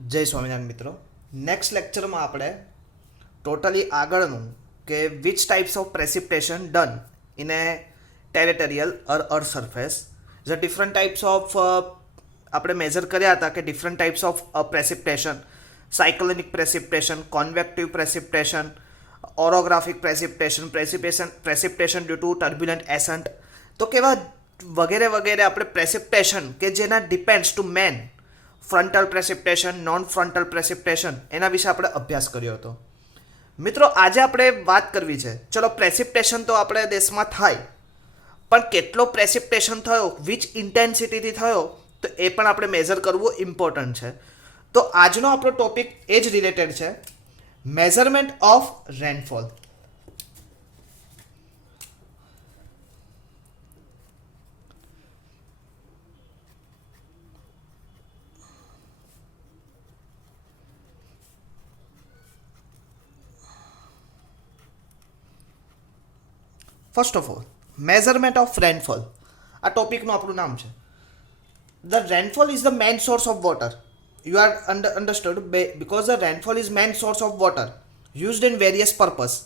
જય સ્વામિનારાયણ મિત્રો. નેક્સ્ટ લેક્ચરમાં આપણે ટોટલી આગળનું કે which types of precipitation done in a territorial earth surface the different types of આપણે મેઝર કર્યા હતા કે different types of precipitation, cyclonic precipitation, convective precipitation, orographic precipitation due to turbulent ascent, તો કેવા વગેરે વગેરે આપણે પ્રેસિપિટેશન કે જેના depends to main frontal precipitation, non frontal precipitation, એના વિશે આપણે અભ્યાસ કર્યો હતો. મિત્રો આજે આપણે વાત કરવી છે, ચલો પ્રેસિપિટેશન તો આપણે દેશમાં થાય, પણ કેટલો પ્રેસિપિટેશન થયો, વિચ ઇન્ટેન્સિટીથી થયો, તો એ પણ આપણે મેઝર કરવું ઇમ્પોર્ટન્ટ છે. તો આજનો આપણો ટોપિક એ જ રિલેટેડ છે, measurement of rainfall. First of all, measurement of rainfall, આ ટોપિકનું આપણું નામ છે. The rainfall is the main source of water. You are understood because the rainfall is main source of water used in various purpose.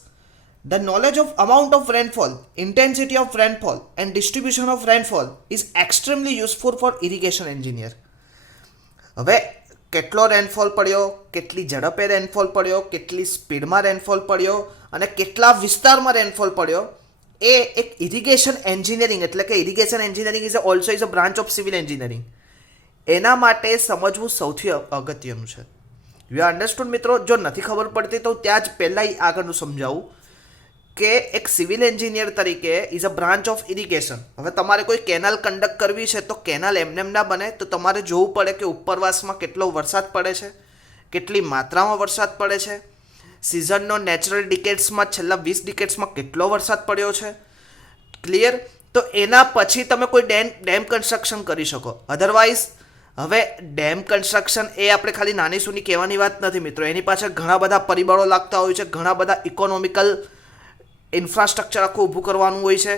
The knowledge of amount of rainfall, intensity of rainfall and distribution of rainfall is extremely useful for irrigation engineer. હવે કેટલો rainfall પડ્યો, કેટલી ઝડપે rainfall પડ્યો, કેટલી સ્પીડમાં rainfall પડ્યો અને કેટલા વિસ્તારમાં રેનફોલ પડ્યો, એ એક ઇરિગેશન એન્જિનિયરિંગ, એટલે કે irrigation engineering is also is a branch of civil engineering, એના માટે સમજવું સૌથી અગત્યનું છે. યુ અન્ડરસ્ટુડ મિત્રો? જો નથી ખબર પડતી તો ત્યાં જ પહેલાં આગળનું સમજાવું કે એક સિવિલ એન્જિનિયર તરીકે is a branch of irrigation. હવે તમારે કોઈ કેનાલ કન્ડક્ટ કરવી છે તો કેનાલ એમનેમ ના બને, તો તમારે જોવું પડે કે ઉપરવાસમાં કેટલો વરસાદ પડે છે, કેટલી માત્રામાં વરસાદ પડે છે, સિઝનનો નેચરલ ડિકેટ્સમાં છેલ્લા 20 ડિકેટ્સમાં કેટલો વરસાદ પડ્યો છે. ક્લિયર? તો એના પછી તમે કોઈ ડેમ કન્સ્ટ્રક્શન કરી શકો. અધરવાઇઝ હવે ડેમ કન્સ્ટ્રક્શન એ આપણે ખાલી નાની સૂની કહેવાની વાત નથી મિત્રો, એની પાછળ ઘણા બધા પરિબળો લાગતા હોય છે, ઘણા બધા ઇકોનોમિકલ ઇન્ફ્રાસ્ટ્રક્ચર આખું ઊભું કરવાનું હોય છે.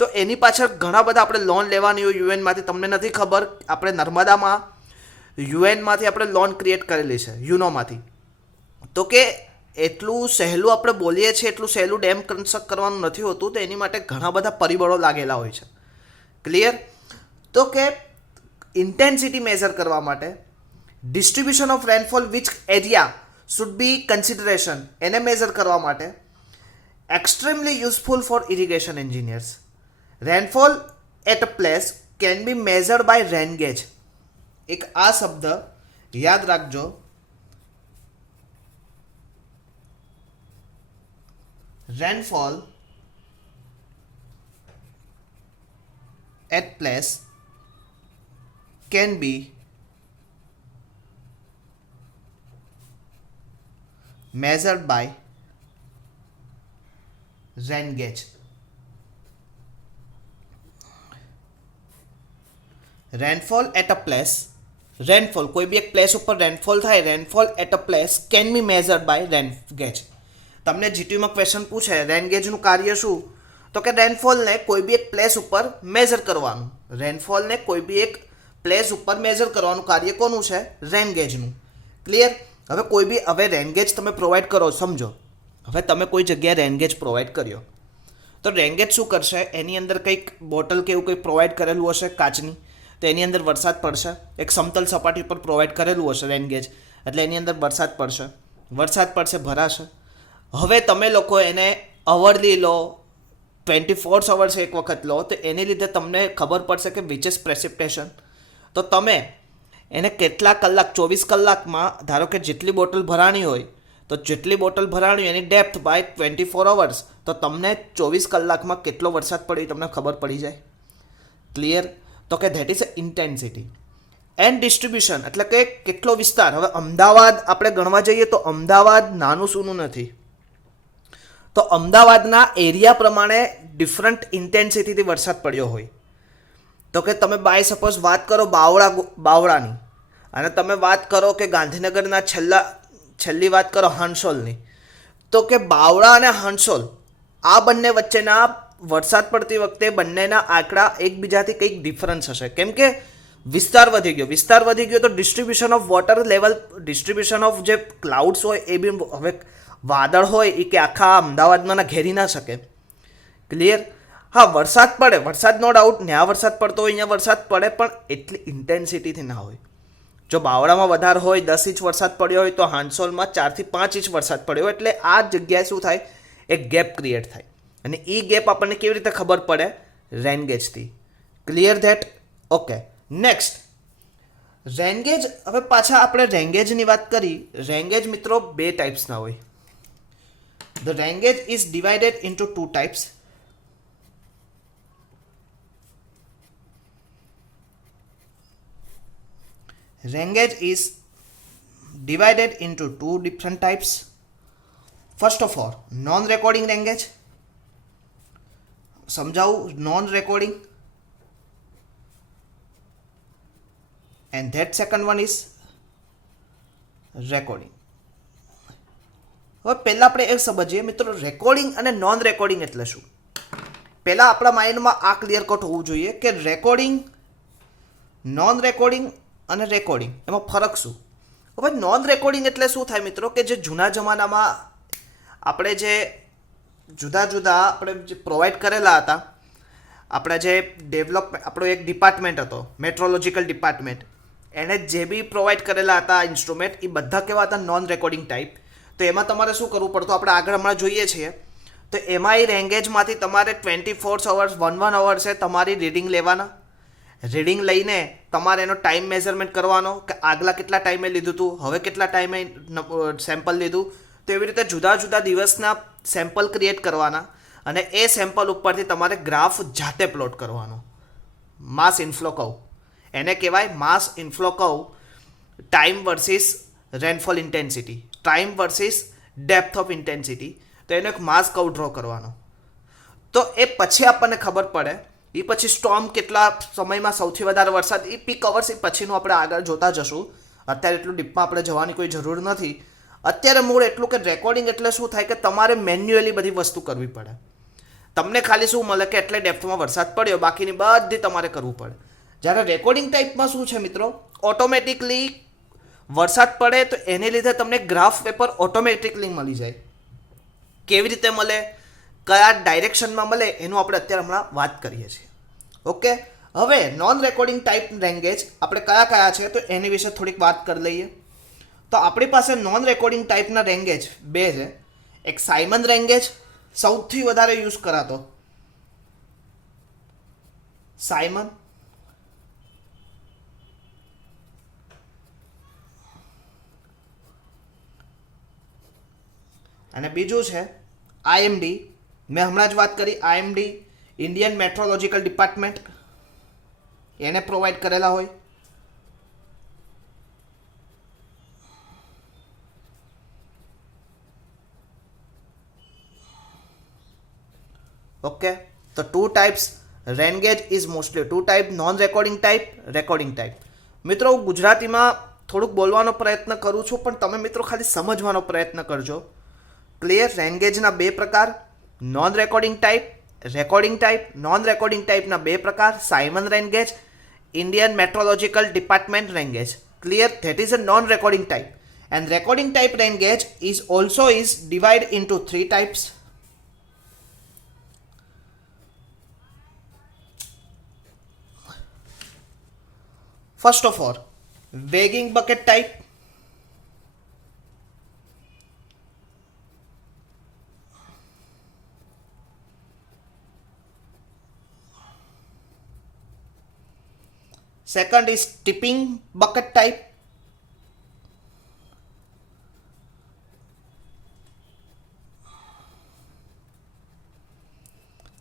તો એની પાછળ ઘણા બધા આપણે લોન લેવાની હોય યુએનમાંથી. તમને નથી ખબર, આપણે નર્મદામાં યુએનમાંથી આપણે લોન ક્રિએટ કરેલી છે, યુનોમાંથી. તો કે એટલું સહેલું આપણે બોલીએ છીએ એટલું સહેલું ડેમ કન્સ્ટ્રક્ટ કરવાનું નથી હોતું, તો એની માટે ઘણા બધા પરિબળો લાગેલા હોય છે. ક્લિયર? તો કે ઇન્ટેન્સિટી મેઝર કરવા માટે distribution of rainfall which area should be consideration, એને મેઝર કરવા માટે extremely useful for irrigation engineers. Rainfall at a place can be measured by rain gauge. એક આ શબ્દ યાદ રાખજો. Rainfall at place can be measured by rain gauge. Rainfall at a place, rainfall કોઈ બી એક પ્લેસ ઉપર રેનફોલ થાય, rainfall at a place can be measured by rain gauge. તમને જીટીયુમાં ક્વેશ્ચન પૂછે રેન ગેજનું કાર્ય શું, તો કે રેનફોલને કોઈ બી એક પ્લેસ ઉપર મેઝર કરવાનું. રેનફોલને કોઈ બી એક પ્લેસ ઉપર મેઝર કરવાનું કાર્ય કોનું છે? રેન ગેજનું. ક્લિયર? હવે રેન ગેજ તમે પ્રોવાઈડ કરો, સમજો હવે તમે કોઈ જગ્યાએ રેન ગેજ પ્રોવાઈડ કર્યો, તો રેન ગેજ શું કરશે? એની અંદર કંઈક બોટલ કે એવું કંઈક પ્રોવાઈડ કરેલું હશે કાચની, તો એની અંદર વરસાદ પડશે. એક સમતલ સપાટી પર પ્રોવાઈડ કરેલું હશે રેન ગેજ, એટલે એની અંદર વરસાદ પડશે, ભરાશે. હવે તમે લોકો એને અવરલી લો, 24 અવર્સ એક વખત લો, તો એને લીધે તમને ખબર પડશે કે વિચ ઇઝ પ્રેસિપિટેશન. તો તમે એને કેટલા કલાક, 24 કલાકમાં ધારો કે જેટલી બોટલ ભરાણી હોય, તો જેટલી બોટલ ભરાણી એની ડેપ્થ બાય 24 અવર્સ, તો તમને 24 કલાકમાં કેટલો વરસાદ પડ્યો તમને ખબર પડી જાય. ક્લિયર? તો કે that is intensity. And distribution એટલે કે કેટલો વિસ્તાર. હવે અમદાવાદ આપણે ગણવા જઈએ તો અમદાવાદ નાનું સૂનું નથી, તો અમદાવાદના એરિયા પ્રમાણે ડિફરન્ટ ઇન્ટેન્સિટીથી વરસાદ પડ્યો હોય. તો કે તમે બાય સપોઝ વાત કરો બાવળાની, અને તમે વાત કરો કે ગાંધીનગરના છેલ્લી વાત કરો હાંસોલની, તો કે બાવળા અને હાંસોલ આ બંને વચ્ચેના વરસાદ પડતી વખતે બંનેના આંકડા એકબીજાથી કંઈક ડિફરન્સ હશે. કેમ કે વિસ્તાર વધી ગયો તો distribution of water level, distribution of જે ક્લાઉડ્સ હોય એ બી હવે વાદળ હોય એ કે આખા અમદાવાદમાં ઘેરી ના શકે. ક્લિયર? હા, વરસાદ નો ડાઉટ, ત્યાં વરસાદ પડતો હોય અહીંયા વરસાદ પડે, પણ એટલી ઇન્ટેન્સિટીથી ના હોય. જો બાવળામાં વધારે હોય 10 ઇંચ વરસાદ પડ્યો હોય તો હાંસોલમાં 4 થી 5 ઇંચ વરસાદ પડ્યો હોય. એટલે આ જગ્યાએ શું થાય, એક ગેપ ક્રિએટ થાય, અને એ ગેપ આપણને કેવી રીતે ખબર પડે? રેનગેજથી. Clear that? Okay. Next, rain gauge. હવે પાછા આપણે રેનગેજની વાત કરી. રેનગેજ મિત્રો બે ટાઈપ્સના હોય. The rain gauge is divided into two types. Rain is divided into two different types. First of all, non-recording rain gauge. સમજાવું? non-recording. And that second one is recording. હવે પહેલા આપણે એ સમજીએ મિત્રો, રેકોર્ડિંગ અને નોન રેકોર્ડિંગ એટલે શું. પહેલા આપણા માઇન્ડમાં આ ક્લિયર કટ હોવું જોઈએ કે રેકોર્ડિંગ, નોન રેકોર્ડિંગ અને રેકોર્ડિંગ એમાં ફરક શું. હવે નોન રેકોર્ડિંગ એટલે શું થાય મિત્રો, કે જે જૂના જમાનામાં આપણે જે જુદા આપણે જે પ્રોવાઈડ કરેલા હતા, આપણા જે ડેવલપમેન્ટ, આપણો એક ડિપાર્ટમેન્ટ હતો મેટ્રોલોજીકલ ડિપાર્ટમેન્ટ, એણે જે બી પ્રોવાઈડ કરેલા હતા ઇન્સ્ટ્રુમેન્ટ, એ બધા કેવા હતા? Non recording type. તો એમાં તમારે શું કરવું પડતું? આપણે આગળ હમણાં જોઈએ છીએ. તો એમાં એ રેંગેજમાંથી તમારે 24 અવર્સ 1 અવર્સ છે તમારી રીડિંગ લેવાના. રીડિંગ લઈને તમારે એનો ટાઈમ મેઝરમેન્ટ કરવાનો કે આગલા કેટલા ટાઈમે લીધું હતું, હવે કેટલા ટાઈમે સેમ્પલ લીધું. તો એવી રીતે જુદા દિવસના સેમ્પલ ક્રિએટ કરવાના, અને એ સેમ્પલ ઉપરથી તમારે ગ્રાફ જાતે પ્લોટ કરવાનો. માસ ઇન્ફ્લો કર્વ એને કહેવાય. Mass inflow curve, time versus rainfall intensity, time versus depth of intensity. તો એનો એક માસ કર્વ ડ્રો કરવાનો. તો એ પછી આપણને ખબર પડે. એ પછી સ્ટોર્મ કેટલા સમયમાં સૌથી વધારે વરસાદ, એ પીક અવર્સ એ પછીનું આપણે આગળ જોતા જશું. અત્યારે એટલું ડીપમાં આપણે જવાની કોઈ જરૂર નથી. અત્યારે મૂળ એટલું કે રેકોર્ડિંગ એટલે શું થાય કે તમારે મેન્યુઅલી બધી વસ્તુ કરવી પડે. તમને ખાલી શું મળે કે એટલે ડેપ્થમાં વરસાદ પડ્યો, બાકીની બધી તમારે કરવું પડે. જ્યારે રેકોર્ડિંગ ટાઈપમાં શું છે મિત્રો, ઓટોમેટિકલી વરસાદ પડે તો એને લીધે તમને ગ્રાફ પેપર ઓટોમેટિકલી મળી જાય. કેવી રીતે મળે, કયા ડાયરેક્શનમાં મળે, એનું આપણે અત્યારે હમણાં વાત કરીએ છીએ. ઓકે. હવે નોન રેકોર્ડિંગ ટાઈપ રેંગેજ આપણે કયા છે તો એની વિશે થોડીક વાત કરી લઈએ. તો આપણી પાસે નોન રેકોર્ડિંગ ટાઈપના રેંગેજ બે છે. એક સાયમન રેંગેજ, સૌથી વધારે યુઝ કરાતો સાયમન, અને બીજું છે આઈએમડી. મેં હમણાં જ વાત કરી આઈએમડી, ઇન્ડિયન મેટ્રોલોજીકલ ડિપાર્ટમેન્ટ, એને પ્રોવાઈડ કરેલા હોય. ઓકે. તો two types rain gauge is mostly two type, non recording type, recording type. મિત્રો હું ગુજરાતીમાં થોડુંક બોલવાનો પ્રયત્ન કરું છું, પણ તમે મિત્રો ખાલી સમજવાનો પ્રયત્ન કરજો. ક્લિયર? રેનગેજના બે પ્રકાર, non recording type, recording type. Non recording ટાઈપના બે પ્રકાર, Symon rain gauge, Indian meteorological department rain gauge. Clear? That is a non recording type. And recording type rain gauge is also is divide into three types. First of all, weighing bucket type. Second is tipping bucket type.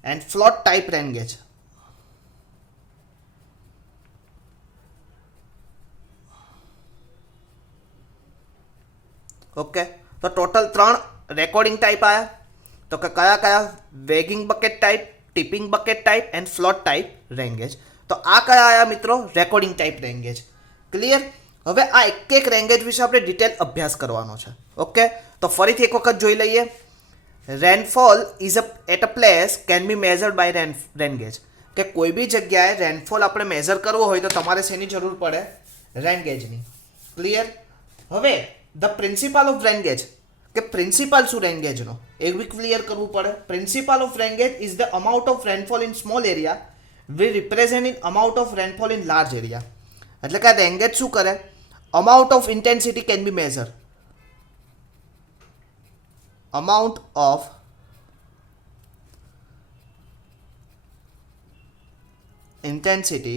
And float type rain gauge. Okay. તો total 3 recording type આવ્યા. તો કે કયા? Weighing bucket type, tipping bucket type and float type rain gauge. તો આ કયા આવ્યા મિત્રો? Recording type rain gauge. ક્લિયર? હવે આ એક રેંગેજ વિશે આપણે ડિટેલ અભ્યાસ કરવાનો છે. ઓકે. તો ફરીથી એક વખત જોઈ લઈએ. Rainfall is at a place can be measured by rain gauge. કે કોઈ બી જગ્યાએ રેનફોલ આપણે મેઝર કરવો હોય તો તમારે શેની જરૂર પડે? રેન ગેજની. ક્લિયર? હવે the principal of rain gauge, કે પ્રિન્સિપલ શું રેન ગેજનો એ બી ક્લિયર કરવું પડે. Principal of rain gauge is the amount of rainfall in small area will represent in amount of rainfall in large area. એટલે કે રેન ગેજ શું કરે? amount of intensity can be measured. amount of intensity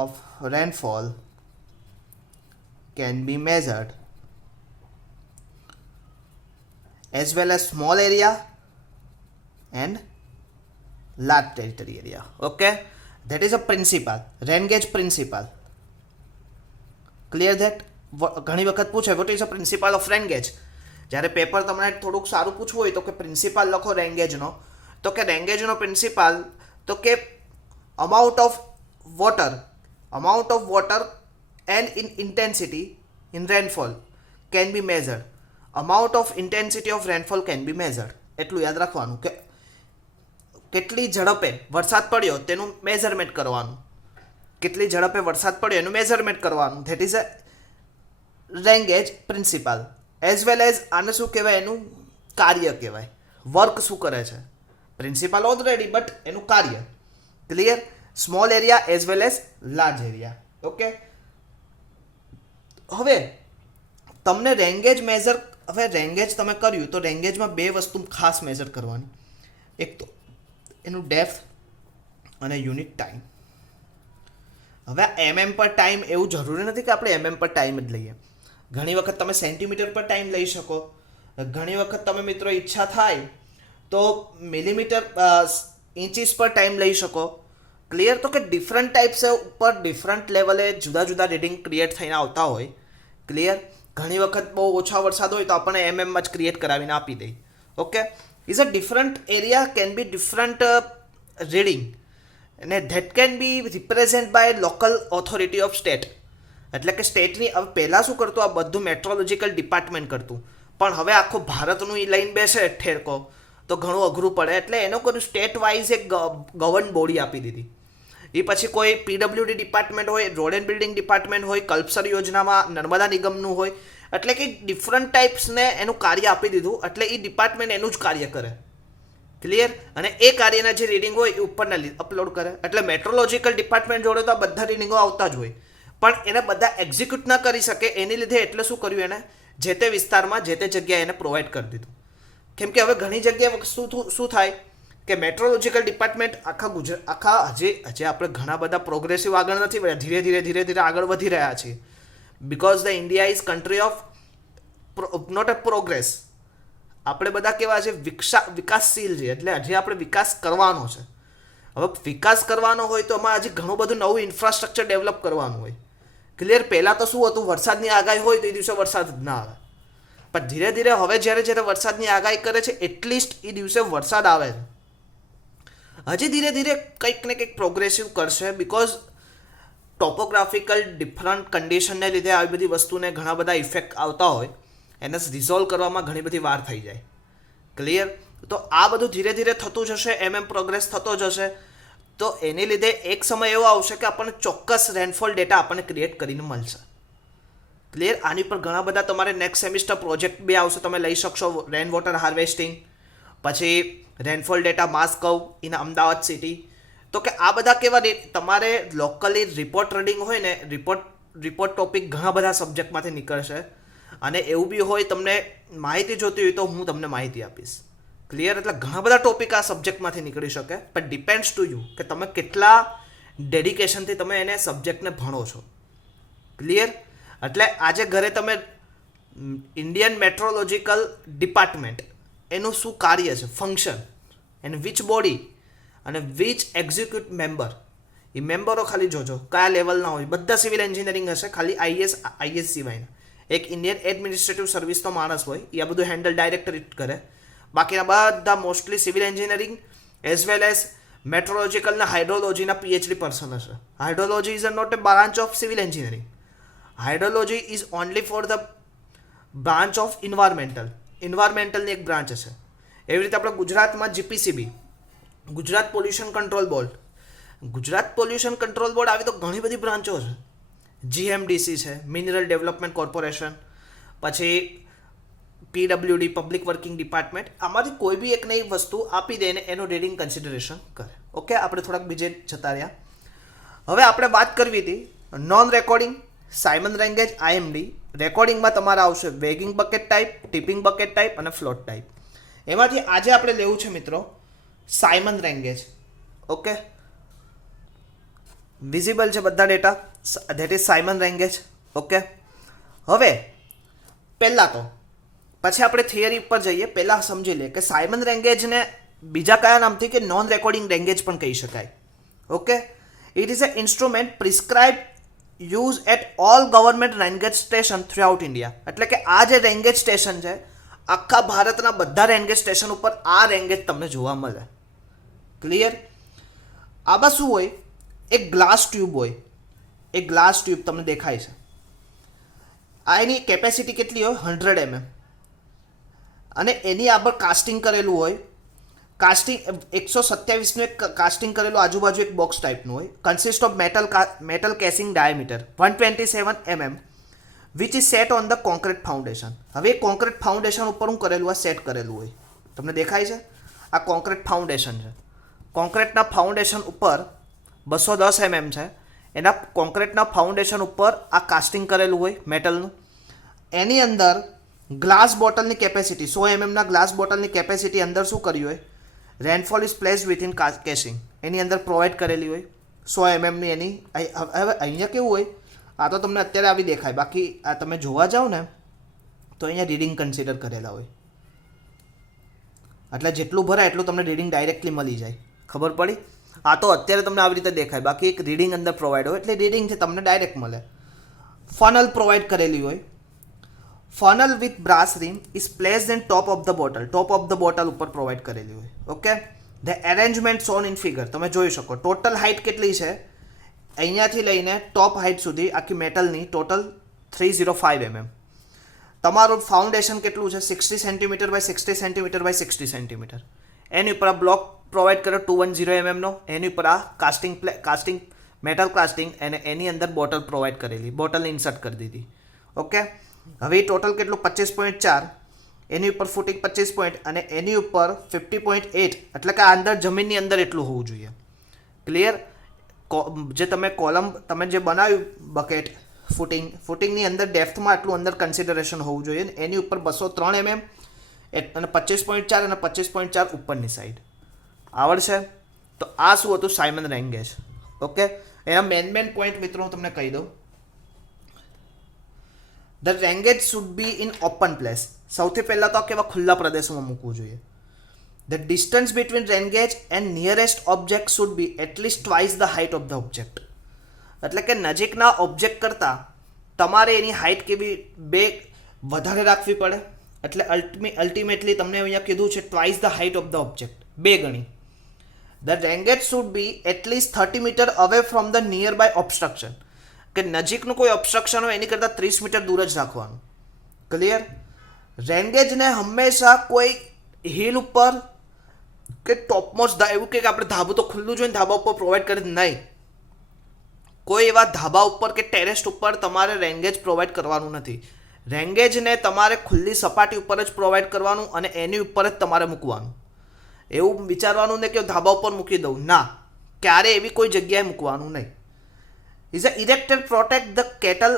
of rainfall can be measured as well as small area and large territory area. Okay, that is a principle, rain gauge principle. Clear that? ઘણી વખત પૂછે what is a principle of rain gauge. જ્યારે paper તમને થોડુંક સારું પૂછવું હોય તો કે પ્રિન્સિપાલ લખો રેન ગેજનો, તો કે રેન ગેજનો પ્રિન્સિપાલ તો કે amount of water and in intensity in rainfall can be measured. amount of intensity of rainfall can be measured. એટલું યાદ રાખવાનું કે કેટલી ઝડપે વરસાદ પડ્યો તેનું મેઝરમેન્ટ કરવાનું, કેટલી ઝડપે વરસાદ પડ્યો એનું મેઝરમેન્ટ કરવાનું. That is a rain gauge principal. As well as આને શું કહેવાય? એનું કાર્ય કહેવાય. વર્ક શું કરે છે? પ્રિન્સિપલ ઓલરેડી, બટ એનું કાર્ય. Clear? Small area as well as large area. Okay, હવે તમને રેન ગેજ મેઝર, હવે રેન ગેજ તમે કર્યું તો રેન ગેજમાં બે વસ્તુ ખાસ મેઝર કરવાની. એક તો એનું ડેપ્થ અને યુનિટ ટાઈમ. હવે એમએમ પર ટાઈમ એવું જરૂરી નથી કે આપણે એમએમ પર ટાઈમ જ લઈએ. ઘણી વખત તમે સેન્ટીમીટર પર ટાઈમ લઈ શકો. ઘણી વખત તમે મિત્રો ઈચ્છા થાય તો મિલીમીટર ઇંચીસ પર ટાઈમ લઈ શકો. ક્લિયર? તો કે ડિફરન્ટ ટાઈપ્સ ઉપર ડિફરન્ટ લેવલે જુદા જુદા રીડિંગ ક્રિએટ થઈને આવતા હોય. ક્લિયર? ઘણી વખત બહુ ઓછા વરસાદ હોય તો આપણને એમએમમાં જ ક્રિએટ કરાવીને આપી દે. Okay, is a different area can be different reading and that can be represented by local authority of state. એટલે કે સ્ટેટની, હવે પહેલાં શું કરતું? આ બધું મેટ્રોલોજીકલ ડિપાર્ટમેન્ટ કરતું, પણ હવે આખું ભારતનું એ લઈને બેસે ઠેરકો તો ઘણું અઘરું પડે. એટલે એનો કોઈ સ્ટેટ વાઇઝ એક ગવર્ન બોડી આપી દીધી. એ પછી કોઈ પીડબ્લ્યુડી ડિપાર્ટમેન્ટ હોય, રોડ એન્ડ બિલ્ડિંગ ડિપાર્ટમેન્ટ હોય, કલ્પસર યોજનામાં નર્મદા નિગમનું હોય. એટલે કે ડિફરન્ટ ટાઈપ્સને એનું કાર્ય આપી દીધું, એટલે એ ડિપાર્ટમેન્ટ એનું જ કાર્ય કરે. ક્લિયર? અને એ કાર્યના જે રીડિંગ હોય એ ઉપરના અપલોડ કરે. એટલે મેટ્રોલોજીકલ ડિપાર્ટમેન્ટ જોડે તો આ બધા રીડિંગો આવતા જ હોય, પણ એને બધા એક્ઝિક્યુટ ના કરી શકે. એની લીધે એટલે શું કર્યું? એને જે તે વિસ્તારમાં જે તે જગ્યાએ એને પ્રોવાઈડ કરી દીધું. કેમ કે હવે ઘણી જગ્યાએ શું થાય કે મેટ્રોલોજીકલ ડિપાર્ટમેન્ટ આખા હજી આપણે ઘણા બધા પ્રોગ્રેસિવ આગળ નથી વધ્યા, ધીરે ધીરે આગળ વધી રહ્યા છીએ. because the India is country of not a progress. આપણે બધા કેવા છે? વિકાસશીલ છે. એટલે હજી આપણે વિકાસ કરવાનો છે. હવે વિકાસ કરવાનો હોય તો એમાં હજી ઘણું બધું નવું ઇન્ફ્રાસ્ટ્રક્ચર ડેવલપ કરવાનું હોય. ક્લિયર? પહેલાં તો શું હતું? વરસાદની આગાહી હોય તો એ દિવસે વરસાદ જ ના આવે, પણ ધીરે ધીરે હવે જ્યારે વરસાદની આગાહી કરે છે એટલીસ્ટ એ દિવસે વરસાદ આવે છે. હજી ધીરે ધીરે કંઈક ને કંઈક પ્રોગ્રેસિવ કરશે. બિકોઝ ટોપોગ્રાફિકલ ડિફરન્ટ કન્ડિશનને લીધે આવી બધી વસ્તુને ઘણા બધા ઇફેક્ટ આવતા હોય, એને રિઝોલ્વ કરવામાં ઘણી બધી વાર થઈ જાય. ક્લિયર? તો આ બધું ધીરે ધીરે થતું જશે, એમ પ્રોગ્રેસ થતો જશે. તો એની લીધે એક સમય એવો આવશે કે આપણને ચોક્કસ રેનફોલ ડેટા આપણને ક્રિએટ કરીને મળશે. ક્લિયર? આની પર ઘણા બધા તમારે નેક્સ્ટ સેમિસ્ટર પ્રોજેક્ટ બી આવશે, તમે લઈ શકશો. રેન વોટર હાર્વેસ્ટિંગ, પછી rainfall data mass curve in Ahmedabad city. તો કે આ બધા કેવા તમારે લોકલી રિપોર્ટ રીડિંગ હોય ને, રિપોર્ટ ટોપિક ઘણા બધા સબ્જેક્ટમાંથી નીકળશે. અને એવું બી હોય તમને માહિતી જોતી હોય તો હું તમને માહિતી આપીશ. ક્લિયર? એટલે ઘણા બધા ટોપિક આ સબ્જેક્ટમાંથી નીકળી શકે, પણ ડિપેન્ડ્સ ટુ યુ કે તમે કેટલા ડેડિકેશનથી તમે એને સબ્જેક્ટને ભણો છો. ક્લિયર? એટલે આજે ઘરે તમે ઇન્ડિયન મેટ્રોલોજીકલ ડિપાર્ટમેન્ટ એનું શું કાર્ય છે, ફંક્શન, એન્ડ વિચ બોડી અને વિચ એક્ઝિક્યુટ મેમ્બર, એ મેમ્બરો ખાલી જોજો કયા લેવલના હોય. બધા સિવિલ એન્જિનિયરિંગ હશે, ખાલી આઈએસ સિવાયના. એક ઇન્ડિયન એડમિનિસ્ટ્રેટિવ સર્વિસનો માણસ હોય, એ આ બધું હેન્ડલ ડાયરેક્ટરેટ કરે. બાકીના બધા mostly civil engineering as well as મેટ્રોલોજીકલના હાઇડ્રોલોજીના પીએચડી પર્સન હશે. Hydrology is not a branch of civil engineering. Hydrology is only for the branch of ઇન્વાયરમેન્ટલની એક બ્રાન્ચ હશે. એવી રીતે આપણે ગુજરાતમાં GPCB, Gujarat pollution control board. Gujarat pollution control board આવી તો ઘણી બધી બ્રાન્ચો છે. જીએમડીસી છે, મિનરલ ડેવલપમેન્ટ કોર્પોરેશન, પછી પીડબ્લ્યુડી પબ્લિક વર્કિંગ ડિપાર્ટમેન્ટ. આમાંથી કોઈ બી એકને એક વસ્તુ આપી દે ને એનું રીડિંગ કન્સિડરેશન કરે. ઓકે, આપણે થોડાક બીજે જતા રહ્યા. હવે આપણે વાત કરવી હતી નોન રેકોર્ડિંગ, સાયમન રેંગેજ, આઈએમડી. રેકોર્ડિંગમાં તમારે આવશે વેગિંગ bucket type, tipping bucket type અને ફ્લોટ ટાઈપ. એમાંથી આજે આપણે લેવું છે મિત્રો સાયમન રેંગેજ. ઓકે, વિઝિબલ છે બધા data, that is Symon rain gauge. Okay, હવે પહેલાં તો પછી આપણે થિયરી પર જઈએ. પહેલાં સમજી લે કે સાયમન રેંગેજને બીજા કયા નામથી કે નોન રેકોર્ડિંગ રેંગેજ પણ કહી શકાય. Okay, it is a instrument prescribe use at all government rain gauge station throughout India. એટલે કે આ જે રેંગેજ સ્ટેશન છે, આખા ભારતના બધા રેંગેજ સ્ટેશન ઉપર આ રેંગેજ તમને જોવા મળે. ક્લિયર? આમાં શું હોય, એક ગ્લાસ ટ્યુબ હોય. એક ગ્લાસ ટ્યુબ તમને દેખાય છે. આ એની કેપેસિટી કેટલી હોય? 100 mm. અને એની આગળ કાસ્ટિંગ કરેલું હોય. કાસ્ટિંગ 127નું એક કાસ્ટિંગ કરેલું આજુબાજુ એક બોક્સ ટાઈપનું હોય. Consist of metal casing diameter 127 mm which is sat on the concrete foundation. હવે કોન્ક્રીટ ફાઉન્ડેશન ઉપર હું કરેલું આ સેટ કરેલું હોય. તમને દેખાય છે? આ કોન્ક્રીટ ફાઉન્ડેશન છે. કોન્ક્રીટના ફાઉન્ડેશન ઉપર 210 mm છે. એના કોન્ક્રીટના ફાઉન્ડેશન ઉપર આ કાસ્ટિંગ કરેલું હોય મેટલનું. એની અંદર ગ્લાસ બોટલની કેપેસિટી 100 mm ના ગ્લાસ બોટલની કેપેસિટી અંદર શું કર્યું હોય? Rainfall is placed within casing. એની અંદર પ્રોવાઈડ કરેલી હોય 100 mm ની એની. હવે અહીંયા કેવું હોય, આ તો તમને અત્યારે આવી દેખાય, બાકી આ તમે જોવા જાઓ ને તો અહીંયા રીડિંગ કન્સિડર કરેલા હોય. એટલે જેટલું ભરાય એટલું તમને રીડિંગ ડાયરેક્ટલી મળી જાય. ખબર પડી? આ તો અત્યારે તમને આવી રીતે દેખાય, બાકી એક રીડિંગ અંદર પ્રોવાઈડ હોય એટલે રીડિંગ છે તમને ડાયરેક્ટ મળે. ફનલ પ્રોવાઈડ કરેલી હોય. Funnel with brass rim is placed in top of the bottle. Top of the bottle ઉપર પ્રોવાઈડ કરેલી હોય. Okay, the arrangement shown in figure તમે જોઈ શકો. ટોટલ હાઇટ કેટલી છે? અહીંયાથી લઈને ટોપ હાઇટ સુધી આખી મેટલની ટોટલ 305 mm. તમારું ફાઉન્ડેશન કેટલું છે? 60 cm by 60 cm by 60 cm. એની ઉપર આ બ્લોક પ્રોવાઈડ કર્યો 210 mm નો. એની ઉપર આ કાસ્ટિંગ મેટલ કાસ્ટિંગ અને એની અંદર બોટલ પ્રોવાઈડ કરેલી, બોટલને ઇન્સર્ટ કરી દીધી. ઓકે, હવે ટોટલ કેટલું? 25.4. એની ઉપર ફૂટિંગ 25 પોઈન્ટ અને એની ઉપર 50.8. એટલે કે આ અંદર જમીનની અંદર એટલું હોવું જોઈએ. ક્લિયર? જે તમે કોલમ તમે જે બનાવ્યું બકેટ ફૂટિંગની અંદર ડેપ્થમાં આટલું અંદર કન્સિડરેશન હોવું જોઈએ. એની ઉપર 203 mm અને 25.4 અને 25.4 ઉપરની સાઈડ આવડશે. તો આ શું હતું? Symon rain gauge. ઓકે, એના મેન પોઈન્ટ મિત્રો હું તમને કહી દઉં. The rain gauge should be in open place. સૌથી પહેલાં તો કેવા ખુલ્લા પ્રદેશોમાં મૂકવું જોઈએ. The distance between rain gauge and nearest object should be at least twice the height of the object. એટલે કે નજીકના ઓબ્જેક્ટ કરતાં તમારે એની હાઇટ કેવી વધારે રાખવી પડે. એટલે અલ્ટિમેટલી તમને અહીંયા કીધું છે twice the height of the object, 2 ગણી. The rain gauge should be at least 30 metre away from the nearby obstruction. કે નજીકનું કોઈ ઓબ્સ્ટ્રક્શન હોય એની કરતાં 30 મીટર દૂર જ રાખવાનું. ક્લિયર? રેંગેજને હંમેશા કોઈ હિલ ઉપર કે ટોપમોસ્ટ એવું કે આપણે ધાબું તો ખુલ્લું જોઈને ધાબા ઉપર પ્રોવાઈડ કરે નહીં. કોઈ એવા ધાબા ઉપર કે ટેરેસ ઉપર તમારે રેંગેજ પ્રોવાઈડ કરવાનું નથી. રેંગેજને તમારે ખુલ્લી સપાટી ઉપર જ પ્રોવાઈડ કરવાનું અને એની ઉપર જ તમારે મૂકવાનું. એવું વિચારવાનું નહીં કે ધાબા ઉપર મૂકી દઉં. ના, ક્યારે એવી કોઈ જગ્યાએ મૂકવાનું નહીં. Is a erected protect the cattle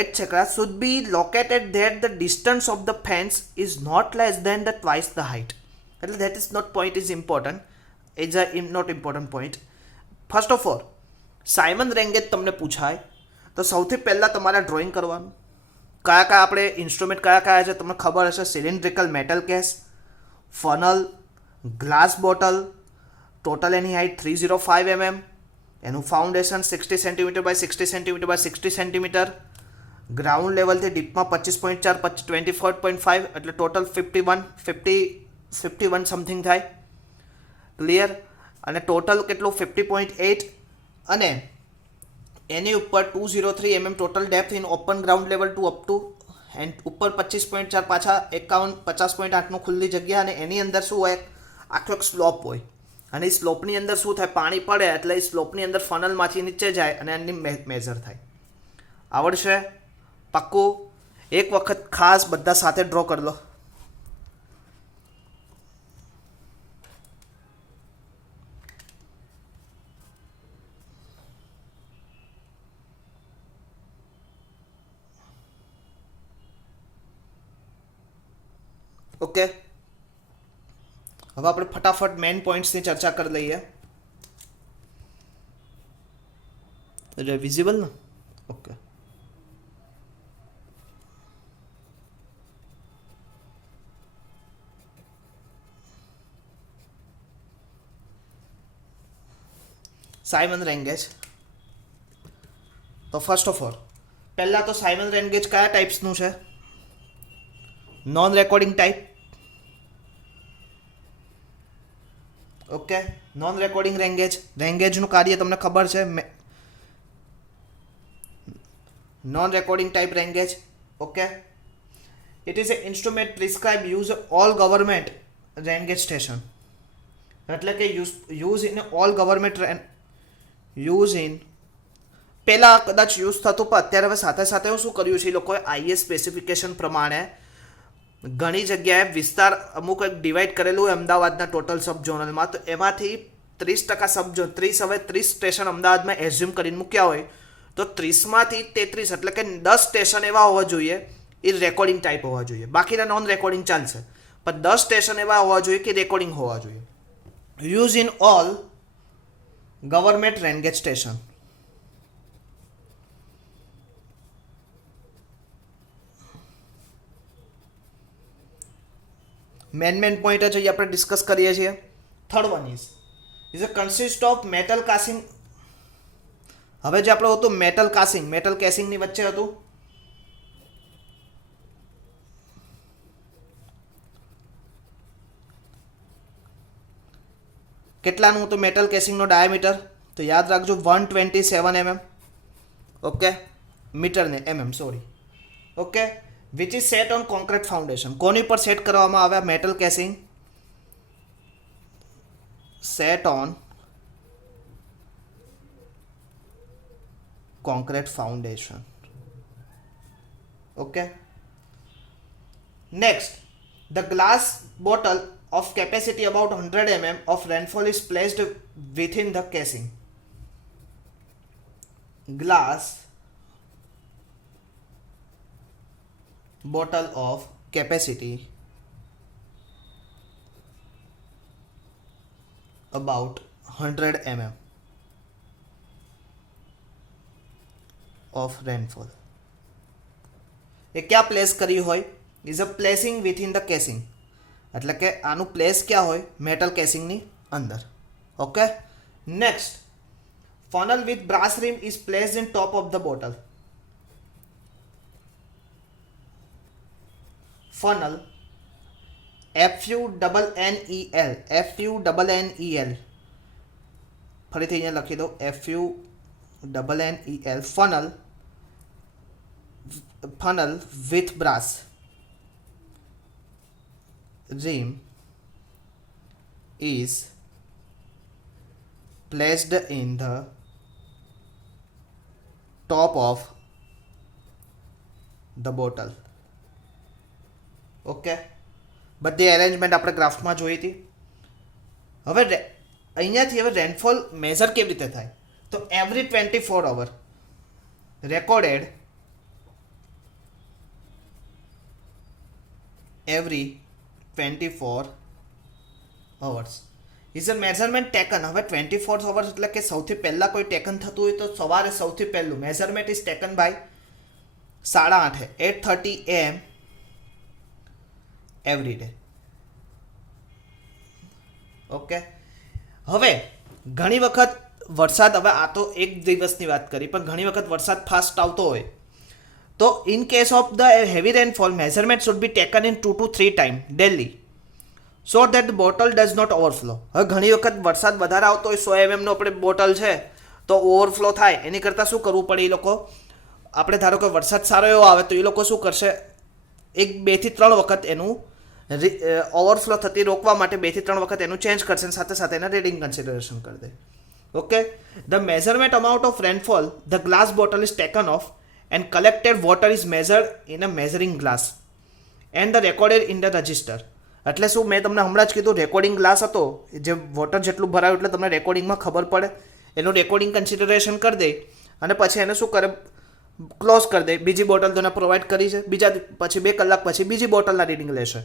etc. should be located that the distance of the fence is not less than the twice the height. એટલે that is not point is important. It's a not important point. First of all, Symon rain gauge તમને પૂછાય તો સૌથી પહેલાં તમારે drawing કરવાનું. કયા આપણે ઇન્સ્ટ્રુમેન્ટ કયા છે તમને ખબર હશે. Cylindrical metal case, funnel, glass bottle. Total એની હાઇટ 305 mm. એનું foundation 60 cm by 60 cm by 60 cm. Ground લેવલથી ડીપમાં 25.4 24.5 એટલે ટોટલ 51 સમથિંગ થાય. ક્લિયર? અને ટોટલ કેટલું? 50.8. અને એની ઉપર 203 mm total depth in open ground level to up to end ઉપર 25.4 પાછા 50.8નું ખુલ્લી જગ્યા. અને એની અંદર શું હોય? આખો એક સ્લોપ હોય. અને એ સ્લોપની અંદર શું થાય, પાણી પડે એટલે એ સ્લોપની અંદર ફનલમાંથી નીચે જાય અને એની મેઝર થાય. આવડશે? પાક્કું? એક વખત ખાસ બધા સાથે ડ્રો કરી લો. ઓકે, હવે આપણે ફટાફટ મેઇન પોઈન્ટ્સની ચર્ચા કરી લઈએ. વિઝિબલ ને? ઓકે. સાયમન રેન્ગેજ. તો ફર્સ્ટ ઓફ ઓલ પહેલાં તો સાયમન રેન્ગેજ કયા ટાઈપ્સનું છે? Non recording type. Okay, non recording rain gauge. રેન્ગેજનું કાર્ય તમને ખબર છે, non recording type rain gauge. Okay, it is a instrument prescribe use all government rain gauge station. એટલે કે use in all government use in, પહેલાં કદાચ યુઝ થતું પણ અત્યારે હવે સાથે સાથે શું કર્યું છે એ લોકોએ આઈએસ સ્પેસિફિકેશન પ્રમાણે ઘણી જગ્યાએ વિસ્તાર અમુક એક ડિવાઈડ કરેલું હોય અમદાવાદના ટોટલ સબ ઝોનલમાં. તો એમાંથી 30% સબ ઝોન 30, હવે 30 સ્ટેશન અમદાવાદમાં એઝ્યુમ કરીને મૂક્યા હોય તો 30માંથી 33 એટલે કે 10 સ્ટેશન એવા હોવા જોઈએ એ રેકોર્ડિંગ ટાઈપ હોવા જોઈએ. બાકીના નોન રેકોર્ડિંગ ચાલશે, પણ 10 સ્ટેશન એવા હોવા જોઈએ કે રેકોર્ડિંગ હોવા જોઈએ. Use in all government rain gauge station. Main point જ આપણે ડિસ્કસ કરીએ છીએ. Third one is a consist of metal casing. હવે જે આપણે હતું મેટલ કાસિંગ, મેટલ કેસિંગની વચ્ચે હતું. કેટલાનું હતું મેટલ કેસિંગનો ડાયામીટર? તો યાદ રાખજો 127 mm. ઓકે, મીટર ને mm, sorry. Okay, which is sat on concrete foundation. કોની પર સેટ કરવામાં આવ્યા metal casing? Sat on concrete foundation. Okay, next, the glass bottle of capacity about 100 mm of rainfall is placed within the casing. Glass bottle of capacity about 100 mm of rainfall. એ ક્યાં place કરી હોય? Is a placing within the casing. એટલે કે આનું place ક્યાં હોય? Metal કેસિંગની અંદર. Okay, next, funnel with brass rim is placed in top of the bottle. Funnel FUNNEL, FUNNEL, ફરીથી અહીંયા લખી દો FUNNEL. Funnel with brass rim is placed in the top of the bottle. Okay, બધી arrangement આપણે ગ્રાફમાં જોઈ હતી. હવે અહીંયાથી હવે રેનફોલ મેઝર કેવી રીતે થાય? તો every 24 hour recorded, every 24 hours is a measurement taken. હવે 24 hours એટલે કે સૌથી પહેલાં કોઈ ટેકન થતું હોય તો સવારે સૌથી પહેલું measurement is taken by 8:30 AM every day. Okay, હવે ઘણી વખત વરસાદ, હવે આ તો એક દિવસની વાત કરી, પણ ઘણી વખત વરસાદ ફાસ્ટ આવતો હોય તો in case of the heavy rainfall measurement should be taken in 2 to 3 time daily so that bottle does not overflow. હવે ઘણી વખત વરસાદ વધારે આવતો હોય, 100 mm નો આપણે બોટલ છે તો ઓવરફ્લો થાય, એની કરતાં શું કરવું પડે? એ લોકો, આપણે ધારો કે વરસાદ સારો એવો આવે તો એ લોકો શું કરશે, 1, 2 થી 3 વખત એનું ઓવરફ્લો થતી રોકવા માટે 2 થી 3 વખત એનું ચેન્જ કરશે અને સાથે સાથે એના રીડિંગ કન્સિડરેશન કરી દે. Okay, the measurement amount of rainfall the glass bottle is taken of and collected water is measured in a measuring glass and the recorded in the register. એટલે શું, મેં તમને હમણાં જ કીધું, રેકોર્ડિંગ ગ્લાસ હતો, જે વોટર જેટલું ભરાયું એટલે તમને રેકોર્ડિંગમાં ખબર પડે, એનું રેકોર્ડિંગ કન્સિડરેશન કરી દે અને પછી એને શું કરે, ક્લોઝ કરી દે. બીજી બોટલ તો એને પ્રોવાઈડ કરી છે, બીજા પછી 2 કલાક પછી બીજી બોટલના રીડિંગ લેશે.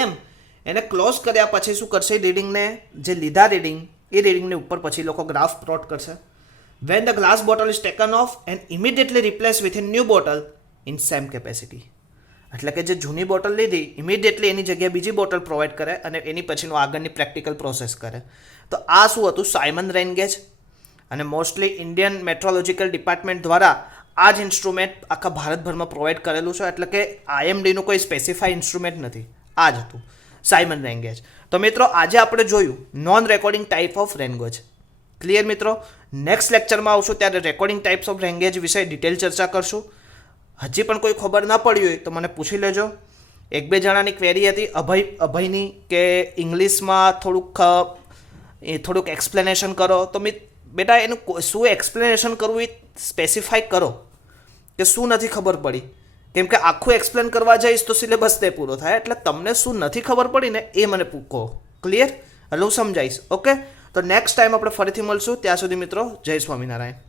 એમ એને ક્લોઝ કર્યા પછી શું કરશે, રીડિંગને જે લીધા રીડિંગ એ રીડિંગની ઉપર પછી લોકો ગ્રાફ પ્લોટ કરશે. When the glass bottle is taken of and immediately replace with in new bottle in same capacity. એટલે કે જે જૂની બોટલ લીધી ઇમિડિયેટલી એની જગ્યાએ બીજી બોટલ પ્રોવાઈડ કરે અને એની પછીનું આગળની પ્રેક્ટિકલ પ્રોસેસ કરે. તો આ શું હતું, સાયમન રેન ગેજ. અને મોસ્ટલી ઇન્ડિયન મેટ્રોલોજીકલ ડિપાર્ટમેન્ટ દ્વારા આ જ ઇન્સ્ટ્રુમેન્ટ આખા ભારતભરમાં પ્રોવાઈડ કરેલું છે. એટલે કે IMDનું કોઈ સ્પેસિફાઈ ઇન્સ્ટ્રુમેન્ટ નથી, આ જ હતું સાયમન રેન ગેજ. તો મિત્રો આજે આપણે જોયું non recording type of rain gauge. Clear મિત્રો? નેક્સ્ટ લેક્ચરમાં આવશું ત્યારે recording types of rain gauge વિશે ડિટેલ ચર્ચા કરશું. હજી પણ કોઈ ખબર ના પડી હોય તો મને પૂછી લેજો. 1-2 જણાની ક્વેરી હતી અભયની કે ઇંગ્લિશમાં થોડુંક એક્સપ્લેનેશન કરો. તો બેટા એનું શું એક્સપ્લેનેશન કરવું એ સ્પેસિફાઈ કરો કે શું નથી ખબર પડી. કેમ કે આખું એક્સપ્લેન કરવા જઈશ તો સિલેબસ તે પૂરો થાય. એટલે તમને શું નથી ખબર પડી ને એ મને કહો. ક્લિયર? એટલે હું સમજાવીશ. ઓકે, તો નેક્સ્ટ ટાઈમ આપણે ફરીથી મળશું. ત્યાં સુધી મિત્રો જય સ્વામિનારાયણ.